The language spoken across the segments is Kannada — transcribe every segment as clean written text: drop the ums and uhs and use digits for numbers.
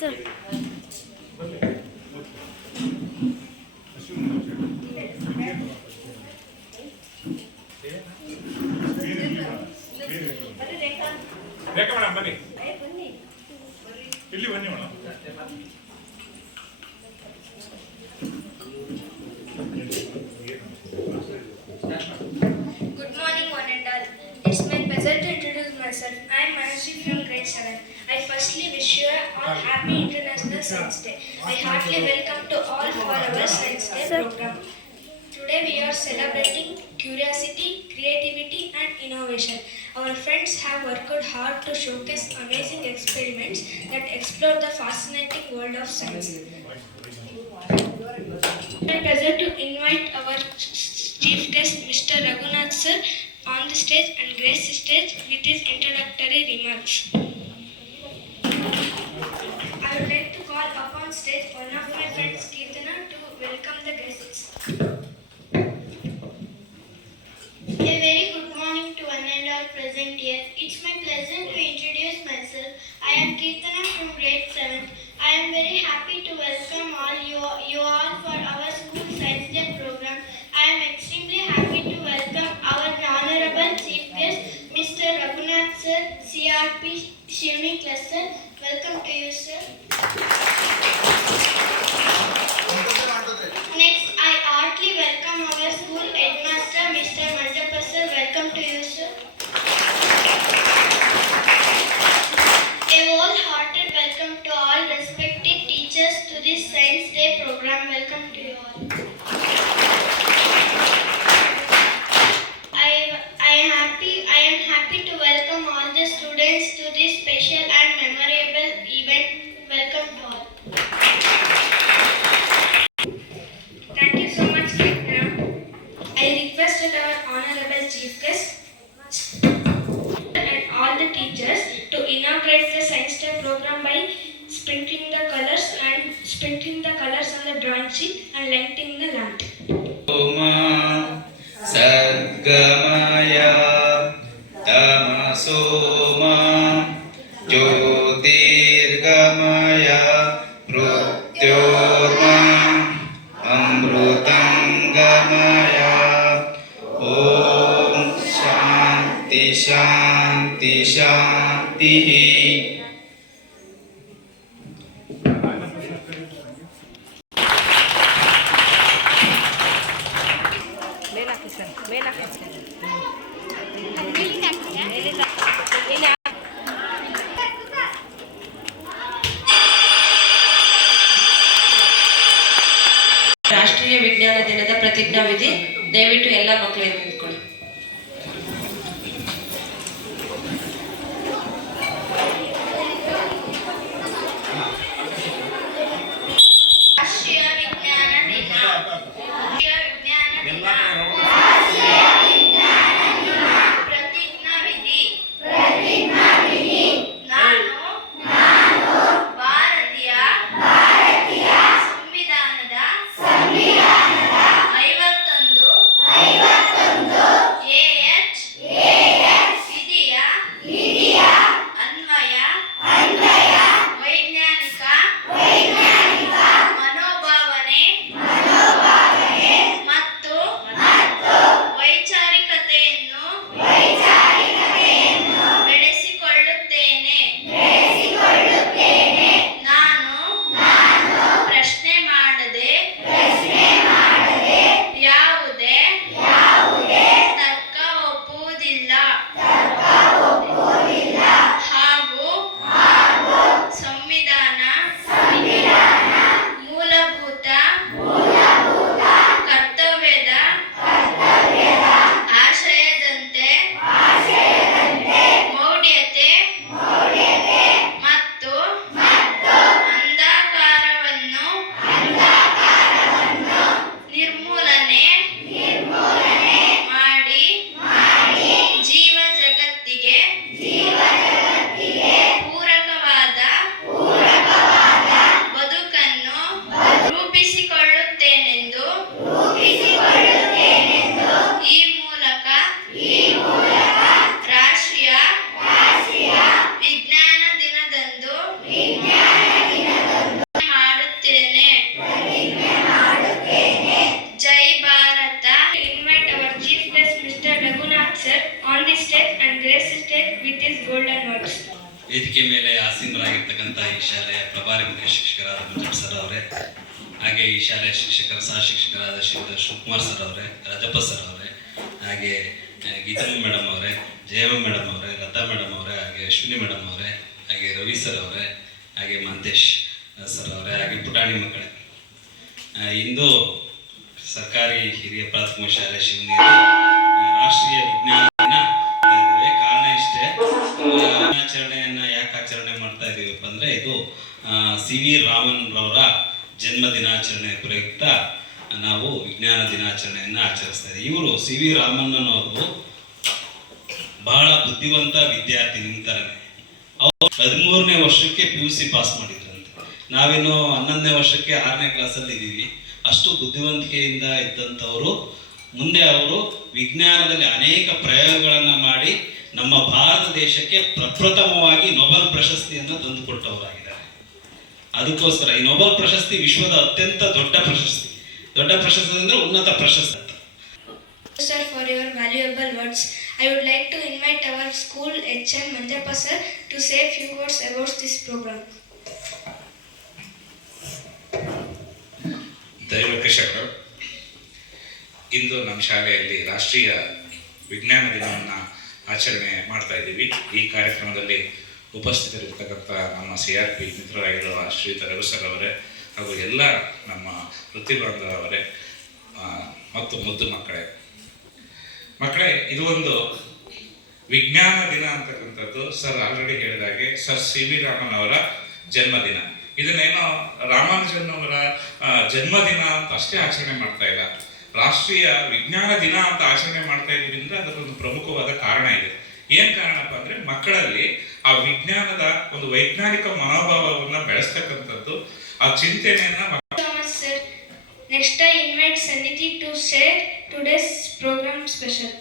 sir. ರೇಖಾ ಮೇಡಮ್ ಬನ್ನಿ, ಇಲ್ಲಿ ಬನ್ನಿ madam. Good morning, one and all. It's my pleasure to introduce myself. I am Manashri from grade 7. I firstly wish you all happy International Science Day. I heartily welcome to all for our Science Day program. Today we are celebrating curiosity, creativity and innovation. Our friends have worked hard to showcase amazing experiments that explore the fascinating world of science. It's my pleasure to invite our chief guest Mr. Raghunath sir on the stage and grace the stage with his introductory remarks. I would like to call upon stage one of my friends Keerthana to welcome the guests. A very good morning to one and all present here. It's my pleasure to introduce myself. I am Keerthana from grade 7th. I am very happy to welcome you all for our school Science Day program. I am extremely happy to welcome our Honorable Chief Guest, Mr. Raghunath Sir, CRP Shivani Cluster. Welcome to you, sir. Next, I heartily welcome our school headmaster, Mr. Mandapa sir. Welcome to you, sir. A wholehearted welcome to all respected teachers to this Science Day program. Welcome to you all. I am happy to welcome all the students to this special and memorable event. Welcome to all. Thank you so much, Keerthana. I requested our honorable chief guest and all the teachers to inaugurate the Science Day program by sprinkling the colors on the drawing sheet and lighting the lamp. Sadgamaya tamasoma jyotirgamaya mrityorma amrutangamaya. Om Shanti Shanti Shanti. ರಾಷ್ಟ್ರೀಯ ವಿಜ್ಞಾನ ದಿನದ ಪ್ರತಿಜ್ಞಾ ವಿಧಿ. ದಯವಿಟ್ಟು ಎಲ್ಲ ಮಕ್ಕಳು ನಿಂತ್ಕೊಳ್ಳಿ. ರಾಷ್ಟ್ರೀಯ ವಿಜ್ಞಾನ ದಿನ. ಪ್ರತಿಜ್ಞಾ ವಿಧಿ. ನಾನು ಭಾರತೀಯ ಸಂವಿಧಾನದ 51 ವೇದಿಕೆ ಮೇಲೆ ಆಸೀನರಾಗಿರ್ತಕ್ಕಂಥ ಈ ಶಾಲೆಯ ಪ್ರಭಾರಿ ಮುಖ್ಯ ಶಿಕ್ಷಕರಾದ ಮಂಜುಳಾ ಸರ್ ಅವರೇ, ಹಾಗೆ ಈ ಶಾಲೆಯ ಸಹ ಶಿಕ್ಷಕರಾದ ಶ್ರೀಯುತ ಶಿವಕುಮಾರ್ ಸರ್ ಅವರೇ, ರಾಜಪ್ಪ ಸರ್ ಅವರೇ, ಹಾಗೆ ಗೀತಮ್ಮ ಮೇಡಮ್ ಅವರೇ, ಜಯಮ್ಮ ಮೇಡಮ್ ಅವರೇ, ಲತಾ ಮೇಡಮ್ ಅವರೇ, ಹಾಗೆ ಅಶ್ವಿನಿ ಮೇಡಮ್ ಅವರೇ, ಹಾಗೆ ರವಿ ಸರ್ ಅವರೇ, ಹಾಗೆ ಮಹಂತೇಶ್ ಸರ್ ಅವರೇ, ಹಾಗೆ ಪುಟಾಣಿ ಮಕ್ಕಳೇ, ಇಂದು ಸರ್ಕಾರಿ ಹಿರಿಯ ಪ್ರಾಥಮಿಕ ಶಾಲೆ ಶಿವನೀರು ರಾಷ್ಟ್ರೀಯ ವಿಜ್ಞಾನ ದಿನ ಇದ್ದೇವೆ. ಕಾರಣ ಇಷ್ಟೇ, ದಿನಾಚರಣೆಯನ್ನು ಯಾಕೆ ಆಚರಣೆ ಮಾಡ್ತಾ ಇದ್ದೀವಪ್ಪ ಅಂದರೆ ಇದು ಸಿ ವಿ ರಾಮನ್ ರವರ ಜನ್ಮ ದಿನಾಚರಣೆ ಪ್ರಯುಕ್ತ ನಾವು ವಿಜ್ಞಾನ ದಿನಾಚರಣೆಯನ್ನು ಆಚರಿಸ್ತಾ ಇದ್ದೀವಿ. ಇವರು ಸಿ ವಿ ರಾಮನ್ ಅನ್ನೋರು ಬಹಳ ಬುದ್ಧಿವಂತ ವಿದ್ಯಾರ್ಥಿ, ನಿಮ್ಮ ಥರನೇ. ಅವರು 13ನೇ ವರ್ಷಕ್ಕೆ PUC ಪಾಸ್ ಮಾಡಿದ್ರಂತೆ. ನಾವೇನು 11ನೇ ವರ್ಷಕ್ಕೆ 6ನೇ ಕ್ಲಾಸಲ್ಲಿ ಇದ್ದೀವಿ. ಅಷ್ಟು ಬುದ್ಧಿವಂತಿಕೆಯಿಂದ ಇದ್ದಂಥವರು ಮುಂದೆ ಅವರು ವಿಜ್ಞಾನದಲ್ಲಿ ಅನೇಕ ಪ್ರಯೋಗಗಳನ್ನು ಮಾಡಿ ನಮ್ಮ ಭಾರತ ದೇಶಕ್ಕೆ ಪ್ರಪ್ರಥಮವಾಗಿ ನೊಬೆಲ್ ಪ್ರಶಸ್ತಿಯನ್ನು ತಂದುಕೊಟ್ಟವರಾಗಿದ್ದಾರೆ. ಅದಕ್ಕೋಸ್ಕರ ಈ ನೊಬೆಲ್ ಪ್ರಶಸ್ತಿ ವಿಶ್ವದ ಅತ್ಯಂತ ದೊಡ್ಡ ಪ್ರಶಸ್ತಿ. ದೊಡ್ಡ ಪ್ರಶಸ್ತಿ ಅಂದರೆ ಉನ್ನತ ಪ್ರಶಸ್ತಿ ಅಂತ. Sir, for your valuable words. I would like to invite our school HM Manjappa sir to say a few words about this program. ದೈವಕೃಷಕರು, ಇಂದು ನಮ್ಮ ಶಾಲೆಯಲ್ಲಿ ರಾಷ್ಟ್ರೀಯ ವಿಜ್ಞಾನ ದಿನವನ್ನು ಆಚರಣೆ ಮಾಡ್ತಾ ಇದ್ದೀವಿ. ಈ ಕಾರ್ಯಕ್ರಮದಲ್ಲಿ ಉಪಸ್ಥಿತರಿರ್ತಕ್ಕಂಥ ನಮ್ಮ CRP ಮಿತ್ರರಾಗಿರುವ ಶ್ರೀಯುತ ರಘು ಸರ್ ಅವರೇ ಹಾಗೂ ಎಲ್ಲ ನಮ್ಮ ವೃತ್ತಿ ಬಾಂಧವರೇ ಮತ್ತು ಮುದ್ದು ಮಕ್ಕಳೇ, ಇದು ಒಂದು ವಿಜ್ಞಾನ ದಿನ ಅಂತಕ್ಕಂಥದ್ದು ಸರ್ ಆಲ್ರೆಡಿ ಹೇಳಿದಾಗೆ ಸರ್ ಸಿ ವಿ ರಾಮನ್ ಅವರ ಜನ್ಮದಿನ. ಇದನ್ನೇನೋ ರಾಮಾನುಜನ್ ಅವರ ಜನ್ಮದಿನ ಅಂತ ಅಷ್ಟೇ ಆಚರಣೆ ಮಾಡ್ತಾ ಇಲ್ಲ, ರಾಷ್ಟ್ರೀಯ ವಿಜ್ಞಾನ ದಿನ ಅಂತ ಆಚರಣೆ ಮಾಡ್ತಾ ಇದ್ದೀವಿ. ಅದಕ್ಕೊಂದು ಪ್ರಮುಖವಾದ ಕಾರಣ ಇದೆ. ಏನ್ ಕಾರಣಪ್ಪ ಅಂದ್ರೆ ಮಕ್ಕಳಲ್ಲಿ ಆ ವಿಜ್ಞಾನದ ಒಂದು ವೈಜ್ಞಾನಿಕ ಮನೋಭಾವವನ್ನ ಬೆಳೆಸ್ತಕ್ಕಂಥದ್ದು, ಆ ಚಿಂತನೆಯನ್ನ. Sir, next I invite Sanidhi to share today's program special.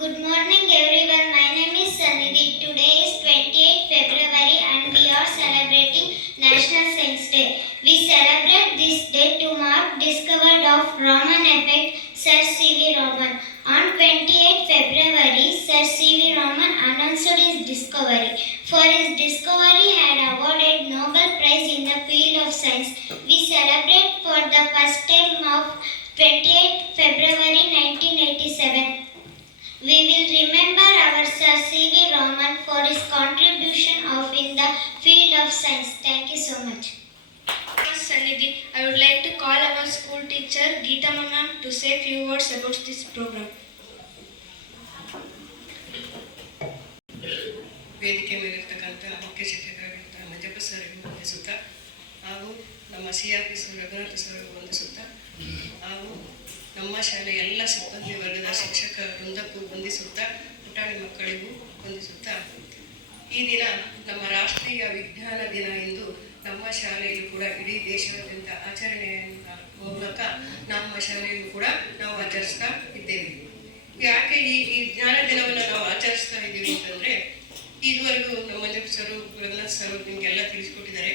Good morning everyone. My name is Sanidhi. Today is 28th February and we are celebrating National Science Day. We celebrate this day to mark discovery of Raman effect, Sir C.V. Raman. On 28th February, Sir C.V. Raman announced his discovery. For his discovery had awarded Nobel Prize in the field of science. We celebrate for the first time of 28th February 1987. We will remember our Sir C.V. Raman for his contribution in the field of science. Thank you so much. Sanidhi, I would like to call our school teacher Geeta Ma'am to say a few words about this program. ವೇದಿಕೆ ಮೇಲಿರ್ತಕ್ಕಂಥ ಮುಖ್ಯ ಶಿಕ್ಷಕರಾಗಿರ್ತ ಮಂಜಪ್ಪ ಸರ್ಗೆ ವಂದಿಸುತ್ತಾ, ಹಾಗೂ ನಮ್ಮ CRP ಸರ್ ರಘುನಾಥ ಸರ್ಗೆ ವಂದಿಸುತ್ತಾ, ಹಾಗೂ ನಮ್ಮ ಶಾಲೆಯ ಎಲ್ಲ ಸಿಬ್ಬಂದಿ ವರ್ಗದ ಶಿಕ್ಷಕ ವೃಂದಕ್ಕೂ ವಂದಿಸುತ್ತಾ, ಪುಟಾಣಿ ಮಕ್ಕಳಿಗೂ ವಂದಿಸುತ್ತಾ, ಈ ದಿನ ನಮ್ಮ ರಾಷ್ಟ್ರೀಯ ವಿಜ್ಞಾನ ದಿನ ಎಂದು ನಮ್ಮ ಶಾಲೆಯಲ್ಲೂ ಕೂಡ ಇಡೀ ದೇಶಾದ್ಯಂತ ಆಚರಣೆಯ ಮೂಲಕ ನಮ್ಮ ಶಾಲೆಯಲ್ಲೂ ಕೂಡ ನಾವು ಆಚರಿಸ್ತಾ ಇದ್ದೇವೆ. ಯಾಕೆ ಈ ಜ್ಞಾನ ದಿನವನ್ನು ನಾವು ಆಚರಿಸ್ತಾ ಇದ್ದೀವಿ ಅಂತಂದರೆ, ಇದುವರೆಗೂ ನಮ್ಮ ಮಂಜಪ್ಪ ಸರ್ ರಘುನಾಥ್ ಸರ್ ನಿಮಗೆಲ್ಲ ತಿಳಿಸಿಕೊಟ್ಟಿದ್ದಾರೆ.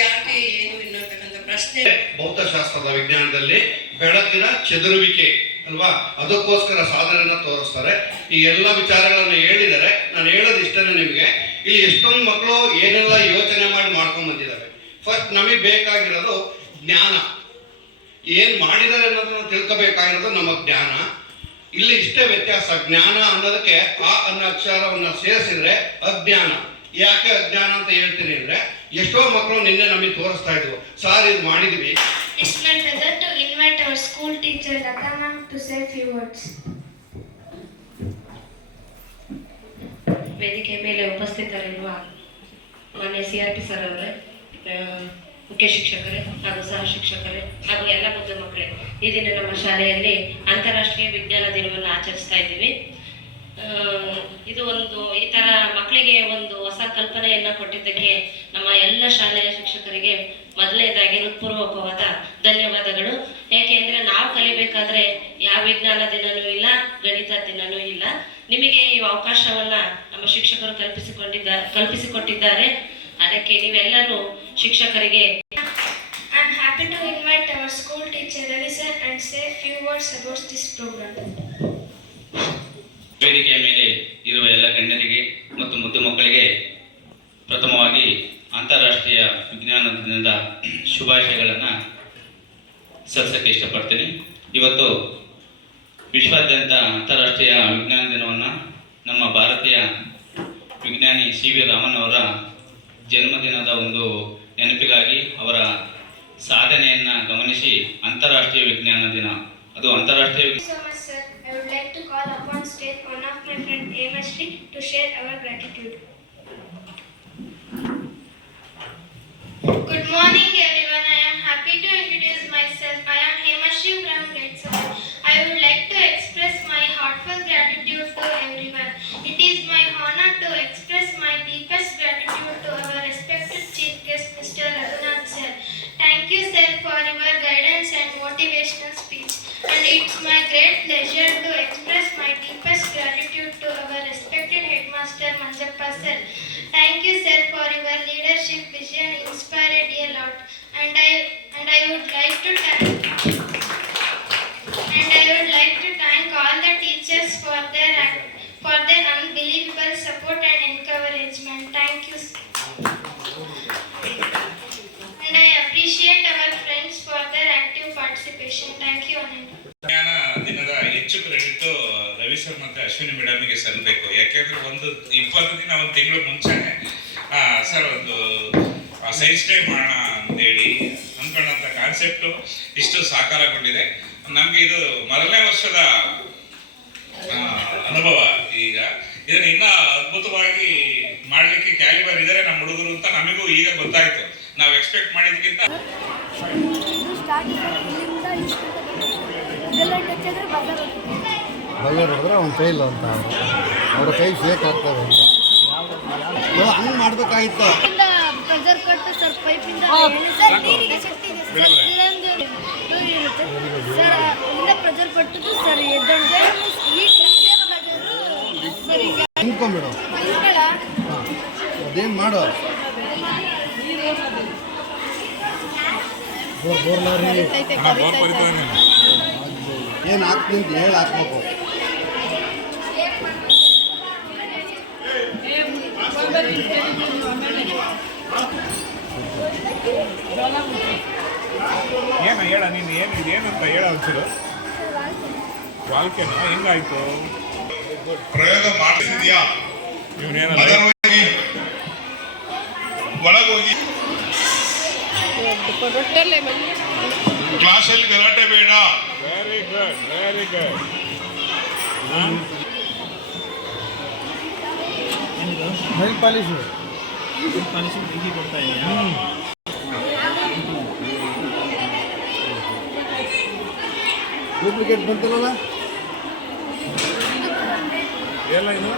ಯಾಕೆ ಏನು ಎನ್ನುವಂತಕ್ಕಂಥ ಪ್ರಶ್ನೆ. ಭೌತಶಾಸ್ತ್ರದ ವಿಜ್ಞಾನದಲ್ಲಿ ಬೆಳಕಿನ ಚೆದುರುವಿಕೆ ಅಲ್ವಾ, ಅದಕ್ಕೋಸ್ಕರ ಸಾಧನೆಯನ್ನು ತೋರಿಸ್ತಾರೆ. ಈ ಎಲ್ಲ ವಿಚಾರಗಳನ್ನು ಹೇಳಿದರೆ ನಾನು ಹೇಳೋದು ಇಷ್ಟನೇ ನಿಮಗೆ. ಇಲ್ಲಿ ಎಷ್ಟೊಂದು ಮಕ್ಕಳು ಏನೆಲ್ಲ ಯೋಚನೆ ಮಾಡಿ ಮಾಡ್ಕೊಂಡು ಬಂದಿದ್ದಾರೆ. ಫಸ್ಟ್ ನಮಗೆ ಬೇಕಾಗಿರೋದು ಜ್ಞಾನ, ಏನು ಮಾಡಿದ್ದಾರೆ ಅನ್ನೋದನ್ನು ತಿಳ್ಕೋಬೇಕಾಗಿರೋದು ನಮ್ಮ ಜ್ಞಾನ. ಇಲ್ಲಿ ಇಷ್ಟೇ ವ್ಯತ್ಯಾಸ. ಜ್ಞಾನ ಅನ್ನೋದಕ್ಕೆ ಆ ಅನ್ನೋ ಅಕ್ಷರವನ್ನು ಸೇರಿಸಿದ್ರೆ ಅಜ್ಞಾನ. ಯಾಕೆ ಅಜ್ಞಾನ ಅಂತ ಹೇಳ್ತೀನಿ ಅಂದ್ರೆ, ಎಷ್ಟೋ ಮಕ್ಕಳು ನಿನ್ನೆ ನಮಗೆ ತೋರಿಸ್ತಾ ಇದ್ವು, ಸಾರ್ ಇದು ಮಾಡಿದ್ವಿ. It's my pleasure to invite our school teacher Lata Ma'am to say a few words. ವೇದಿಕೆ ಮೇಲೆ ಉಪಸ್ಥಿತರಿರುವ ಮಾನ್ಯ CRP ಸರ್ ಅವರೇ, ಮುಖ್ಯ ಶಿಕ್ಷಕರೇ ಹಾಗೂ ಸಹ ಶಿಕ್ಷಕರೇ ಹಾಗೂ ಎಲ್ಲ ಮುದ್ದು ಮಕ್ಕಳೇ, ಈ ದಿನ ನಮ್ಮ ಶಾಲೆಯಲ್ಲಿ ಅಂತಾರಾಷ್ಟ್ರೀಯ ವಿಜ್ಞಾನ ದಿನವನ್ನು ಆಚರಿಸ್ತಾ ಇದ್ದೀವಿ. ಇದು ಈ ಥರ ಮಕ್ಕಳಿಗೆ ಒಂದು ಹೊಸ ಕಲ್ಪನೆಯನ್ನು ಕೊಟ್ಟಿದ್ದಕ್ಕೆ ನಮ್ಮ ಎಲ್ಲ ಶಾಲೆಯ ಶಿಕ್ಷಕರಿಗೆ ಮೊದಲನೇದಾಗಿ ಹೃತ್ಪೂರ್ವಕವಾದ ಧನ್ಯವಾದಗಳು. ಏಕೆಂದರೆ ನಾವು ಕಲಿಬೇಕಾದ್ರೆ ಯಾವ ವಿಜ್ಞಾನ ದಿನವೂ ಇಲ್ಲ, ಗಣಿತ ದಿನವೂ ಇಲ್ಲ. ನಿಮಗೆ ಈ ಅವಕಾಶವನ್ನು ನಮ್ಮ ಶಿಕ್ಷಕರು ಕಲ್ಪಿಸಿಕೊಟ್ಟಿದ್ದಾರೆ. ಅದಕ್ಕೆ ನೀವೆಲ್ಲರೂ ಶಿಕ್ಷಕರಿಗೆ. I am happy to invite our school teacher Ravi sir and say a few words about this program. ವೇದಿಕೆಯ ಮೇಲೆ ಇರುವ ಎಲ್ಲ ಗಣ್ಯರಿಗೆ ಮತ್ತು ಮುದ್ದು ಮಕ್ಕಳಿಗೆ ಪ್ರಥಮವಾಗಿ ಅಂತಾರಾಷ್ಟ್ರೀಯ ವಿಜ್ಞಾನ ದಿನದ ಶುಭಾಶಯಗಳನ್ನು ಸಲ್ಲಿಸೋಕ್ಕೆ ಇಷ್ಟಪಡ್ತೀನಿ. ಇವತ್ತು ವಿಶ್ವಾದ್ಯಂತ ಅಂತಾರಾಷ್ಟ್ರೀಯ ವಿಜ್ಞಾನ ದಿನವನ್ನು ನಮ್ಮ ಭಾರತೀಯ ವಿಜ್ಞಾನಿ ಸಿ ವಿ ರಾಮನ್ ಅವರ ಜನ್ಮದಿನದ ಒಂದು ನೆನಪಿಗಾಗಿ ಅವರ ಸಾಧನೆಯನ್ನು ಗಮನಿಸಿ ಅಂತಾರಾಷ್ಟ್ರೀಯ ವಿಜ್ಞಾನ ದಿನ ಅದು ಅಂತಾರಾಷ್ಟ್ರೀಯ Thank you so much, sir. I would like to call upon stage one of my friend Hemashri to share our gratitude. Good morning everyone. I am happy to introduce myself. I am Hemashri from grade 7. I would like to express my heartfelt gratitude to everyone. It is my honor to express my deepest gratitude to our respected chief guest Mr. Raghunath sir. Thank you sir for your guidance and motivational speech. And it's my great pleasure to express my deepest gratitude to our respected headmaster Manjappa sir. Thank you sir for your leadership vision inspired a lot. And I would like to thank all the teachers for their unbelievable support and encouragement. Thank you. And I appreciate our friends for their active participation. Thank you, Anand. ವಿಜ್ಞಾನ ದಿನದ ಹೆಚ್ಚು ಕ್ರೆಡಿಟ್ ರವಿ ಸರ್ ಮತ್ತೆ ಅಶ್ವಿನಿ ಮೇಡಮ್ಗೆ ಸಲ್ಲಬೇಕು. ಯಾಕೆಂದ್ರೆ ಒಂದು 20 ದಿನ ಒಂದು ತಿಂಗಳು ಮುಂಚೆನೆ ಸರ್ ಒಂದು ಸೈನ್ಸ್ ಡೇ ಮಾಡೋಣ ಅಂತೇಳಿ ಅಂದ್ಕೊಂಡಂಥ ಕಾನ್ಸೆಪ್ಟು ಇಷ್ಟು ಸಾಕಾರಗೊಂಡಿದೆ. ನಮಗೆ ಇದು ಮೊದಲನೇ ವರ್ಷದ ಅನುಭವ. ಈಗ ಇದನ್ನ ಇನ್ನೂ ಅದ್ಭುತವಾಗಿ ಮಾಡಲಿಕ್ಕೆ ಕ್ಯಾಲಿಬರ್ ಇದ್ದಾರೆ ನಮ್ಮ ಹುಡುಗರು ಅಂತ ನಮಗೂ ಈಗ ಗೊತ್ತಾಯ್ತು. ನಾವು ಎಕ್ಸ್ಪೆಕ್ಟ್ ಮಾಡಿದ್ಕಿಂತ ಬಲ್ಲರ್ ಹೊಡೆದ್ರೆ ಅವ್ನು ಕೈಲ್ಲ ಅಂತ ಅವ್ರ ಕೈ ಶೇಕ್ ಆಗ್ತದೆ ಅಂತ ಹಂಗೆ ಮಾಡಬೇಕಾಗಿತ್ತು. ಪ್ರೆಜರ್ ಕೊಟ್ಟು ಸರ್ ಪೈಪಿಂದ ನೀರಿಗೆ ಶಕ್ತಿ ಇದೆ ಸರ್ ಇಂದ ಪ್ರೆಜರ್ ಕೊಟ್ಟು ಸರ್ ಎದ್ದಂಗೆ ನಿಂತ್ಕೊಂಡ್ಬಿಡು. ಅದೇನು ಮಾಡು ಏನು ಹಾಕ್ತೀನಿ ಅಂತ ಹೇಳಿ ಹಾಕ್ಬೇಕು. ಏನು ಹೇಳ ನೀನು ಏನು ಇದೇನಂತ ಹೇಳ ಒಂಚೂರು. ವಾಲ್ಕೆನೋ ಹೆಂಗಾಯ್ತು ಪ್ರಯೋಗ ಮಾಡಿಸಿದ್ಯಾ? ಇವನೇನಲ್ಲ ಒಳಗೋಗಿ ಕ್ಲಾಸಲ್ಲಿ ಗಲಾಟೆ ಬೇಡ. Very good very good. Nile polish duplicate ಬಂತಲ್ಲ ಎಲ್ಲ ಇದು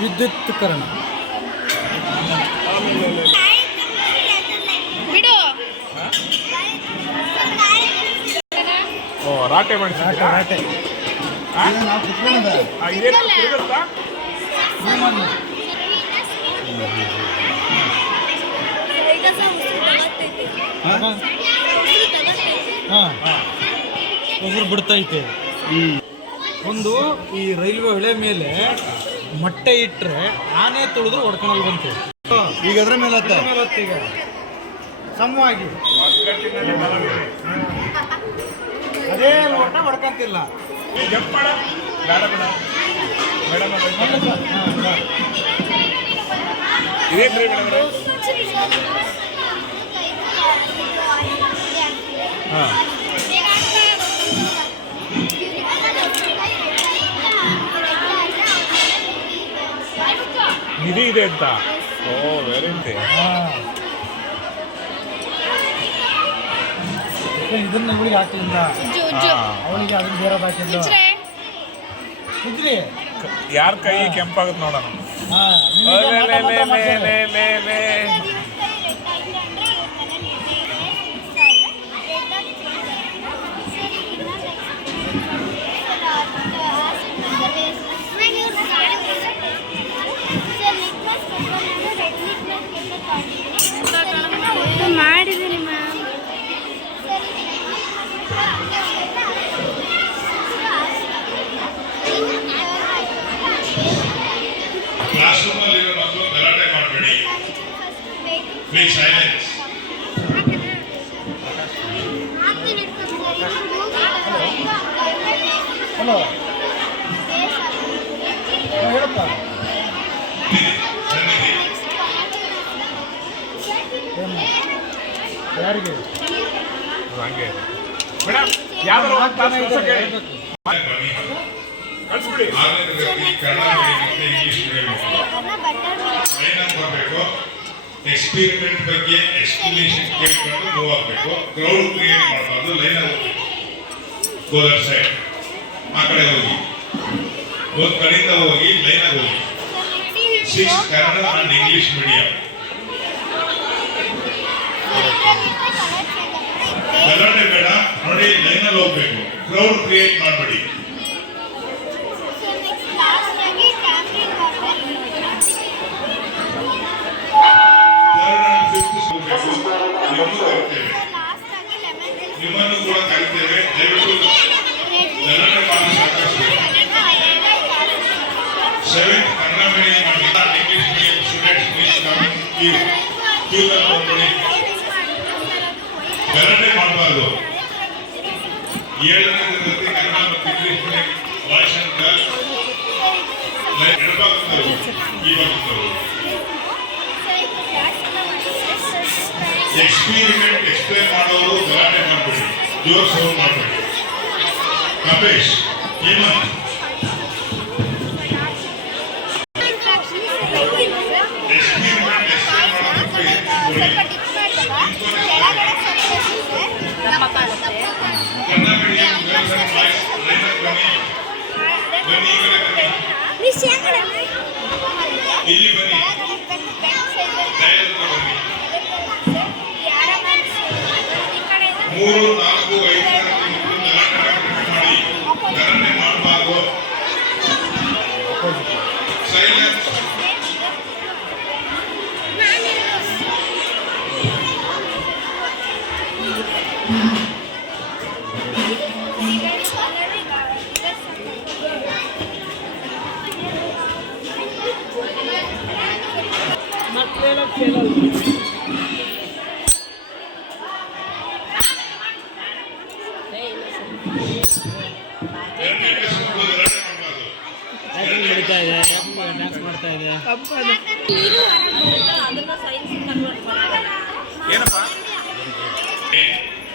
ವಿದ್ಯುತ್ ಕರಣ ಓ ರಾಟೆ ಮಾಡಿ ರಾಟೆ ನಾವು ಕುತ್ಕೊಂಡ ಇದೇನು ತಿರುಗುತ್ತಾ? ಉಸಿರು ಬಿಡ್ತೈತೆ. ಒಂದು ಈ ರೈಲ್ವೆ ಹೊಳೆ ಮೇಲೆ ಮೊಟ್ಟೆ ಇಟ್ಟರೆ ಆನೆ ತುಳಿದು ಹೊಡ್ಕೊಳಲ್ ಬಂತು. ಈಗ ಅದ್ರ ಮೇಲೆ ಈಗ ಸಮವಾಗಿ ಅದೇ ಲೋಟ ಹೊಡ್ಕಂತಿಲ್ಲ. ಜಂಪ್ ಮಾಡ ಬೇಡ ಬೇಡ ಮೇಡಮ್ ಇದೇನ್ರಿ ಮೇಡಮ್? ಹಾಂ ನಿಧಿ ಇದೆ ಅಂತ. ಓ ವೆರಿ ಗುಡ್. ಇದನ್ನ ಇವಳಿಗೆ ಹಾಕಲಿಲ್ಲ, ಅವಳಿಗೆ ಅದನ್ನ ಬೇರೆ ಹಾಕಿಲ್ಲ. ಯಾರ ಕೈ ಕೆಂಪಾಗುತ್ತೆ ನೋಡೋಣ. ಮಾಡಿದ್ದೀನಿ ಮ್ಯಾಮ್. ಸೈಲೆನ್ಸ್. ಹಲೋ ಹೇಳಪ್ಪ ಯಾರಿಗೆ ಹಂಗೆ ಮೇಡಮ್ ಯಾವ್ದಾರು ಒಂದು ತಾಸು ಹೇಳ್ಬೇಕು. ಕಳಿಸ್ಬಿಡಿ. ಆರನೇ ತರಗತಿ Kannada medium English medium line ಬರಬೇಕು. ಎಕ್ಸ್ಪೆರಿಮೆಂಟ್ ಬಗ್ಗೆ ಎಕ್ಸ್ಪ್ಲನೇಷನ್ ಕೇಳ್ಕೊಂಡು ಮೂವ್ ಆಗಬೇಕು. ಕ್ರೌಡ್ ಕ್ರಿಯೇಟ್ ಮಾಡಬಾರ್ದು. ಲೈನ್ ಹೋಗ್ಬೇಕು. ಗೋದರ್ ಸೈಡ್ ಆ ಕಡೆ ಹೋಗಿ, ಒಂದು ಕಡೆಯಿಂದ ಹೋಗಿ ಲೈನಾಗಿ ಹೋಗಿ. 6 ಕನ್ನಡ ಅಂಡ್ ಇಂಗ್ಲಿಷ್ ಮೀಡಿಯಂ. ಗಲಾಟೆ ಬೇಡ ನೋಡಿ, ಲೈನಲ್ಲಿ ಹೋಗ್ಬೇಕು. ಕ್ರೌಡ್ ಕ್ರಿಯೇಟ್ ಮಾಡಬೇಡಿ. ನಿಮ್ಮನ್ನು ಕೂಡ ಕರಿತೇವೆ. ದಯವಿಟ್ಟು ಗಲಾಟೆ ಮಾಡಿ ಸಾಕಷ್ಟು. 7th Kannada medium and English medium students please come queue ಹೋಗ್ಬೇಡಿ. ಗಲಾಟೆ ಮಾಡಬಾರ್ದು. 7ನೇ ತರಗತಿ ಕನ್ನಡ ಮತ್ತು English medium boys and girls ಎಡಭಾಗದವರು ಈ ಭಾಗದವರು. ಎಕ್ಸ್ಪೆರಿಮೆಂಟ್ ಎಕ್ಸ್ಪ್ಲೇನ್ ಮಾಡೋರು ಗಲಾಟೆ ಮಾಡಬೇಡಿ, ಜೋರ್ ಸೌಂಡ್ ಮಾಡಬೇಡಿ. Kapesh, Hemant, experiment explain Kannada medium girls and boys line ಬನ್ನಿ. ಬನ್ನಿ ಈ ಕಡೆ ಬನ್ನಿ. ಇಲ್ಲಿ ಬನ್ನಿ. ದಯವಿಟ್ಟು ಬನ್ನಿ. 3, 4, 5 ಮಾಡಿ. ಗಲಾಟೆ ಮಾಡಬಾರ್ದು. ಸೈಲೆನ್ಸ್. ನಡೀತಾ ಇದೆ, ಡ್ಯಾನ್ಸ್ ಮಾಡ್ತಾ ಇದೆ. ಏನಪ್ಪ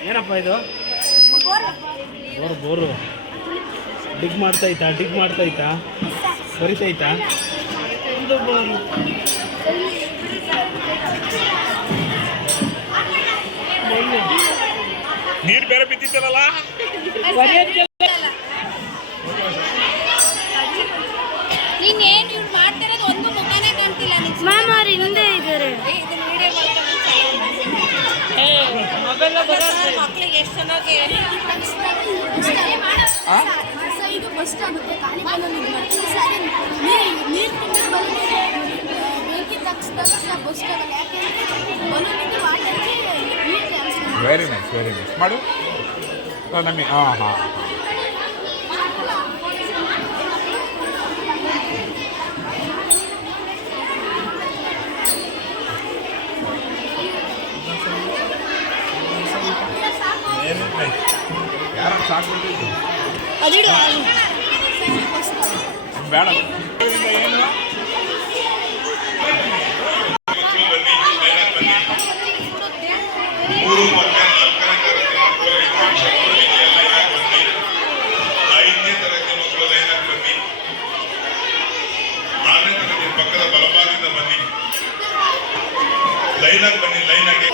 ಏನಪ್ಪ ಇದು? ಬೋರು ಡಿಗ್ ಮಾಡ್ತೈತಾ ಬರಿತೈತಾ? ನೀರು ಬೇರೆ ಬಿದ್ದಿತ್ತಲ್ಲ. ನೀನೇನು ಇವ್ರು ಮಾಡ್ತಿರೋದು ಒಂದು ಮುಖನೇ ಕಾಣ್ತಿಲ್ಲ. ಮ್ಯಾಮ್ ಅವ್ರು ಹಿಂದೆ ಇದ್ದಾರೆ. ಮಕ್ಕಳಿಗೆ ಎಷ್ಟು ಚೆನ್ನಾಗಿ ಇದು ಫಸ್ಟ್ ಆಗುತ್ತೆ. ಖಾಲಿ ಬಲೂನ್ ಇದು ಮಾಡ್ತೀವಿ ಸರಿ. ನೀರು ತುಂಬಿದ ಬಲೂನ್ ಬೆಂಕಿ ತಗ್ಸಿದಾಗ ಫಸ್ಟ್ ಆಗಲ್ಲ. ಯಾಕೆಂದರೆ ಬಲೂನ್ ಇದು ವಾಟರ್ಗೆ ನೀರು ಟ್ರಾನ್ಸ್ಫರ್. ವೆರಿ ನೈಸ್ ಮಾಡು ನಮಗೆ. ಹಾಂ ಯಾರು ಸಾಕ್ಬಿಟ್ಟಿದ್ದು ಅದಿಡು ಬೇಡ. ಏನು ಮೂರು ಮತ್ತೆ 4ನೇ ತರಗತಿ ಮಕ್ಕಳು ಲೈನಾಗಿ ಬನ್ನಿ. 5ನೇ ತರಗತಿ ಮಕ್ಕಳು ಲೈನಾಗಿ ಬನ್ನಿ. 6ನೇ ತರಗತಿ ಪಕ್ಕದ ಬಲಭಾಗದಿಂದ ಬನ್ನಿ. ಲೈನಾಗಿ ಬನ್ನಿ. ಲೈನಾಗಿ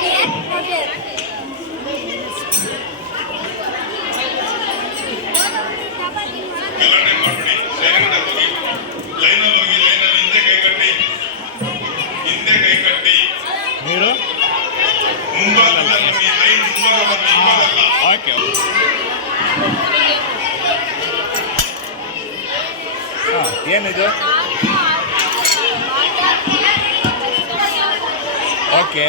ಗಲಾಟೆ ಮಾಡಬೇಡಿ. ಸೈಲೆಂಟ್ ಆಗಿ ಹೋಗಿ. ಲೈನಲ್ಲಿ ಹೋಗಿ. ಲೈನಲ್ಲಿ ಹಿಂದೆ ಕೈ ಕಟ್ಟಿ. ನೀರು ಮುಂಭಾಗಲ್ಲ ಬನ್ನಿ. ಲೈನ್ ಮುಂಭಾಗ ಬನ್ನಿ. ಹಿಂಭಾಗಲ್ಲ. ಓಕೆ. ಏನಿದು? ಓಕೆ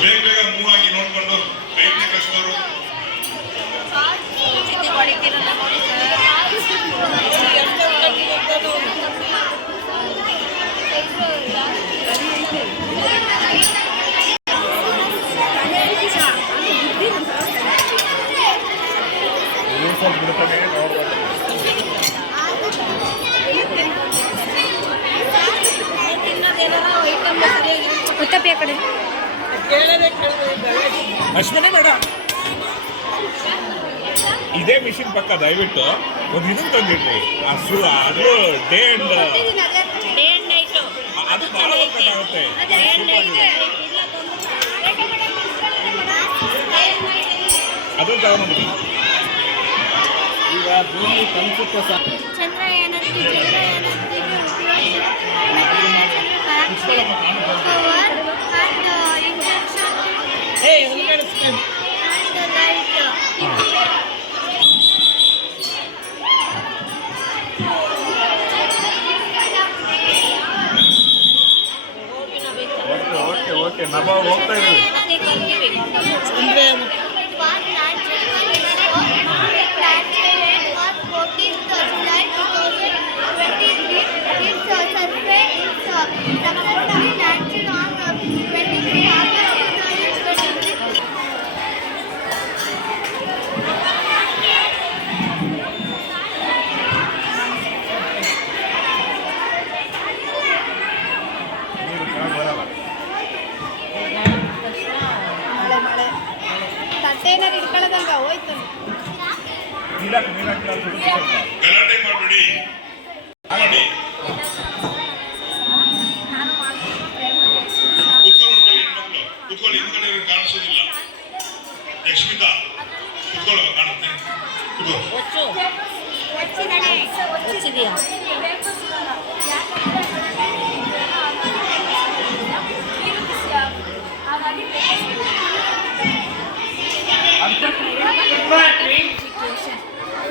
ಬೇಗ ಮೂವ್ ಆಗಿ ನೋಡ್ಕೊಂಡು 5ನೇ ಕ್ಲಾಸ್ನವರು. ಸ್ವಲ್ಪ ಬಿಡ್ತಾನೆ ನೋಡ್ಬೇಕು. ಅಶ್ವಿನಿ ಮೇಡಮ್, ಇದೇ ಮಿಷಿನ್ ಪಕ್ಕ ದಯವಿಟ್ಟು ಒಂದು ಇದನ್ನು ತಂದಿಡ್ರಿ. ಅದು ಡೇ ಅಂಡ್ ಅದು ಭಾಳ ವರ್ಕೌಟ್ ಆಗುತ್ತೆ. ಅದನ್ನು ತಗೊಂಡ್ಬಿಡಿ. ಈಗ ಭೂಮಿ ತಲುಪುತ್ತೆ ಸರ್. ಓಕೆ ನಾವು ಹೋಗ್ತಾ ಇದ್ದೀವಿ. ಗಲಾಟೆ ಮಾಡಬೇಡಿ. ಮಾಡಿ ಕುತ್ಕೊಳ್ಳಿ ಹೆಣ್ಮಕ್ಳು, ಕುತ್ಕೊಳ್ಳಿ. ಹಿಂದ್ಗಡೆ ಕಾಣಿಸೋದಿಲ್ಲ. ಯಶ್ಮಿತಾ ಕುತ್ಕೊಳ್ಳೋ ಕಾಣುತ್ತೆ.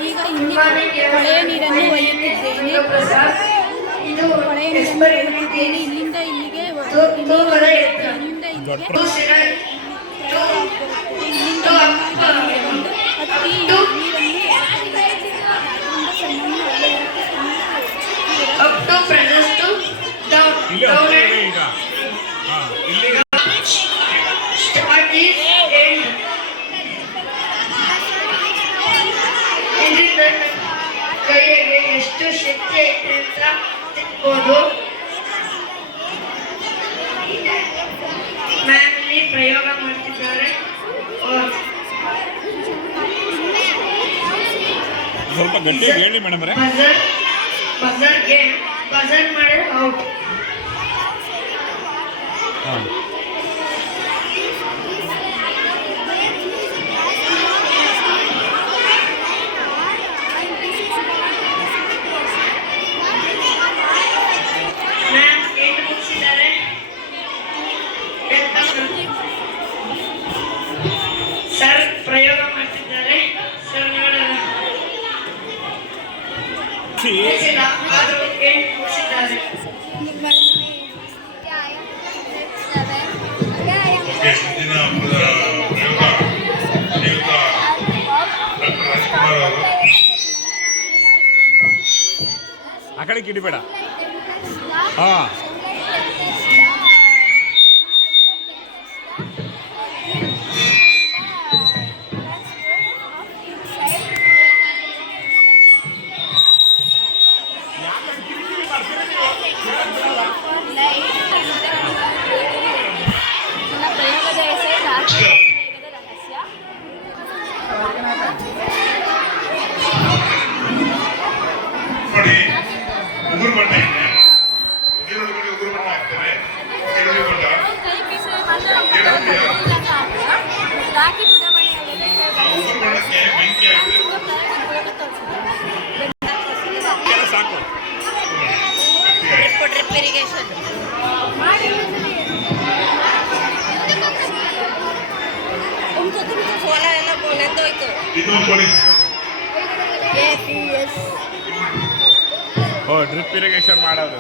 ಈಗ ಹೊಳೆಯ ನೀರನ್ನು ಒಯ್ಯುತ್ತಿದ್ದೇನೆ. ಹೊಳೆಯ ನೀರನ್ನು ಒಯ್ಯುತ್ತಿದ್ದೇನೆ. ಇಲ್ಲಿಂದ ಇಲ್ಲಿಗೆ ಇಲ್ಲಿಂದ ಕೈಗೆ ಎಷ್ಟು ಶಕ್ತಿ ಐತೆ ಅಂತ ತಿಳ್ಬೋದು. ಮ್ಯಾಮ್ ಇಲ್ಲಿ ಪ್ರಯೋಗ ಮಾಡ್ತಿದ್ದಾರೆ. ಸ್ವಲ್ಪ ಗಟ್ಟಿಯಾಗಿ ಹೇಳಿ ಮೇಡಮ್ ಅವರೇ. ಬಜರ್ಗೆ ಬಜರ್ ಮಾಡಿದ್ರೆ ಔಟ್. ಮ್ಯಾಮ್ ಏನು ಮುಗಿಸಿದ್ದಾರೆ? ಸರ್ ಪ್ರಯೋಗ ಮಾಡ್ತಿದ್ದಾರೆ. ಸರ್ ನೋಡೋಣ. ಆದರೂ ಏನು ಮುಗಿಸಿದ್ದಾರೆ? ದಿನ ಹಬ್ಬದ ಪ್ರಯೋಗ ಶ್ರೀಯುತ ಡಾಕ್ಟರ್ ರಾಜ್ಕುಮಾರ್ ಅವರು. ಆ ಕಡೆ ಕಿಡಿಬೇಡ. ಹಾಂ, ನೋಡಿ, ಉಗುರು ಬಣ್ಣ ಇದೆ. ನೀರೊಳಗಡೆ ಉಗುರು ಬಣ್ಣ ಹಾಕ್ತಾರೆ. ಈರುಳ್ಳಿ ಬಣ್ಣ, ಉಗುರು ಬಣ್ಣಕ್ಕೆ ಬೆಂಕಿ ಹಾಕಿದ್ರೆ ಸಾಕು. ಇನ್ನೊಂದು ಕೊಡಿ. ಡ್ರಿಪ್ ಇರಿಗೇಷನ್ ಮಾಡೋದು.